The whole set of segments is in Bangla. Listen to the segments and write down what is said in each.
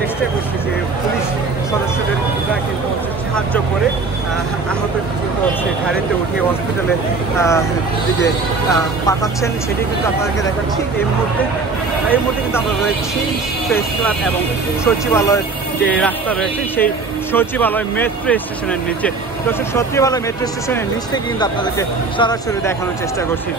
চেষ্টা করছি যে পুলিশ সদস্যদের কিন্তু সাহায্য করে আহত হচ্ছে গাড়িতে উঠিয়ে হসপিটালে দিকে পাঠাচ্ছেন, সেটি কিন্তু আপনাদেরকে দেখাচ্ছি। এই মুহূর্তে কিন্তু আমরা রয়েছি প্রেস ক্লাব এবং সচিবালয়ের যে রাস্তা রয়েছে সেই সচিবালয় মেট্রো স্টেশনের নিচে। দর্শক, সচিবালয় মেট্রো স্টেশনের নিচ থেকে কিন্তু আপনাদেরকে সরাসরি দেখানোর চেষ্টা করছি।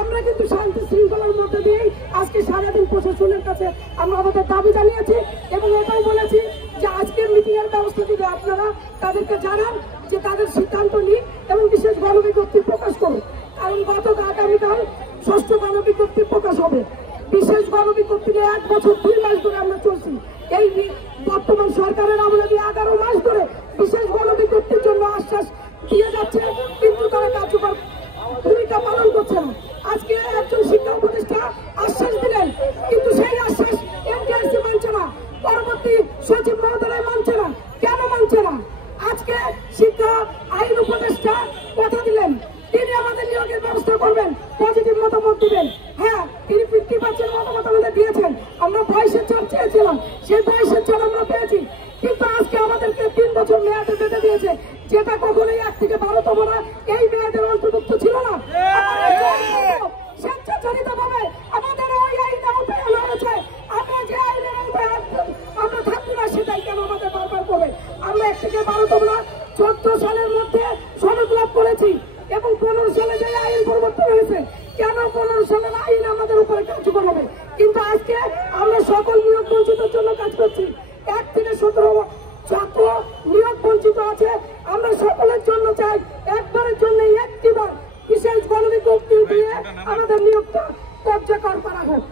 আমরা কিন্তু শান্তি শৃঙ্খলার মধ্যে দিয়ে আজকে সারাদিন প্রশাসনের কাছে আমরা আমাদের দাবি জানিয়েছি এবং এটাও বলেছি যে আজকের মিটিং এর ব্যবস্থা যদি আপনারা তাদেরকে জানান যে তাদের সিদ্ধান্ত নিন এবং বিশেষ গণবিজ্ঞপ্তি প্রকাশ করুন। কারণ আগামীকাল 6ষ্ঠ গণবিজ্ঞপ্তি প্রকাশ হবে। বিশেষ গণবিজ্ঞপ্তি 1 বছর 2 মাস ধরে আমরা চলছি। এই বর্তমান সরকারের আমলে 11 মাস ধরে বিশেষ গণবিজ্ঞপ্তির জন্য আশ্বাস দিয়ে যাচ্ছে, কিন্তু তারা কার্যকর ভূমিকা পালন করছে না। আজকে একজন শিক্ষা উপদেষ্টা আশ্বাস দিলেন, কিন্তু সেই আশ্বাস এনটিআরসি মানছে না, পরবর্তী সচিব মহোদয় মানছে না। কেন মানছে না? আজকে শিক্ষা আইন উপদেষ্টা কথা দিলেন তিনি আমাদের নিয়োগের ব্যবস্থা করবেন, পজিটিভ মতামত দিবেন। হ্যাঁ, তিনি 50% মতামত আমাদের দিয়েছেন। আমরা 22-এর ছাড় চেয়েছিলাম, সেই 22-এর ছাড় আমরা পেয়েছি, কিন্তু আজকে আমাদেরকে 3 বছর মেয়াদে বেঁধে দিয়েছে, যেটা কখনোই 1 থেকে 12তম না, এই মেয়াদের অন্তর্ভুক্ত ছিল না। স্বেচ্ছাচারিত ভাবে আমাদের ওই আইন আওতায় আনা হয়েছে। আমরা যে আইনের আওতায় আমরা থাকবো না, সেটাই কেন আমাদের বারবার করবে? আমরা 1 থেকে 12তম না, 14 সালের মধ্যে সনদ লাভ করেছি এবং 15 সালে যে আইন পরিবর্তন হয়েছে, কেন 15 সালের আইন আমাদের উপরে কার্যকর হবে? কিন্তু আজকে আমরা সকল নিয়োগ বঞ্চিতের জন্য কাজ করছি। 1 থেকে 17 ছাত্র নিয়োগ বঞ্চিত আছে। আমরা সকলের জন্য চাই একবারের জন্য একটিবার বিশেষ গণবিজ্ঞপ্তি দিয়ে আমাদের নিয়োগটা কার্যকর করা হোক।